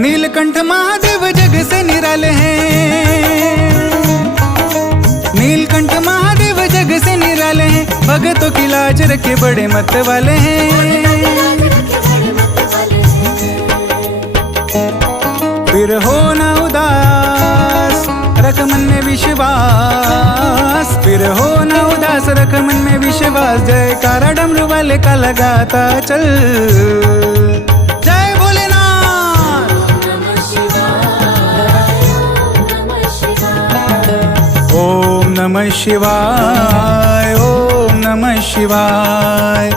नीलकंठ महादेव जग से निराले हैं, नीलकंठ महादेव जग से निराले हैं। भगतों की लाज रखे बड़े मत वाले हैं। फिर हो न उदास, रख मन में विश्वास। फिर हो न उदास, रख मन में विश्वास। जयकारा डमरू वाले का लगाता चल। जय भोलेनाथ। ओम नमः शिवाय, ओम नमः शिवाय।